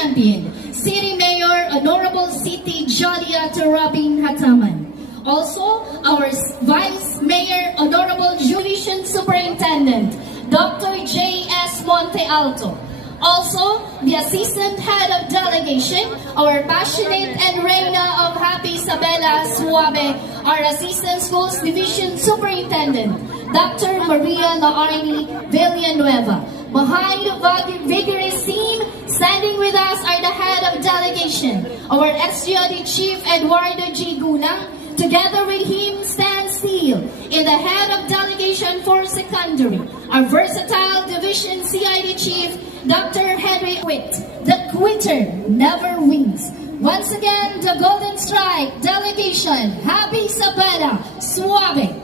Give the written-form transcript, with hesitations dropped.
champion, City Mayor Honorable Siti Jolia Robin Hataman. Also, our Vice Mayor Honorable Division Superintendent, Dr. J.S. Monte Alto. Also, the Assistant Head of Delegation, our passionate and Reina of Happy Isabela Suave, our Assistant Schools Division Superintendent, Dr. Maria Laarni Villanueva. Behind the vigorous team, standing with us are the Head of Delegation, our SGOD Chief Eduardo G. Gunang. Together with him stands still in the Head of Delegation for Secondary, our versatile Division CID Chief, Dr. Henry Witt. The quitter never wins. Once again, the Golden Strike Delegation, Happy Isabela Suave.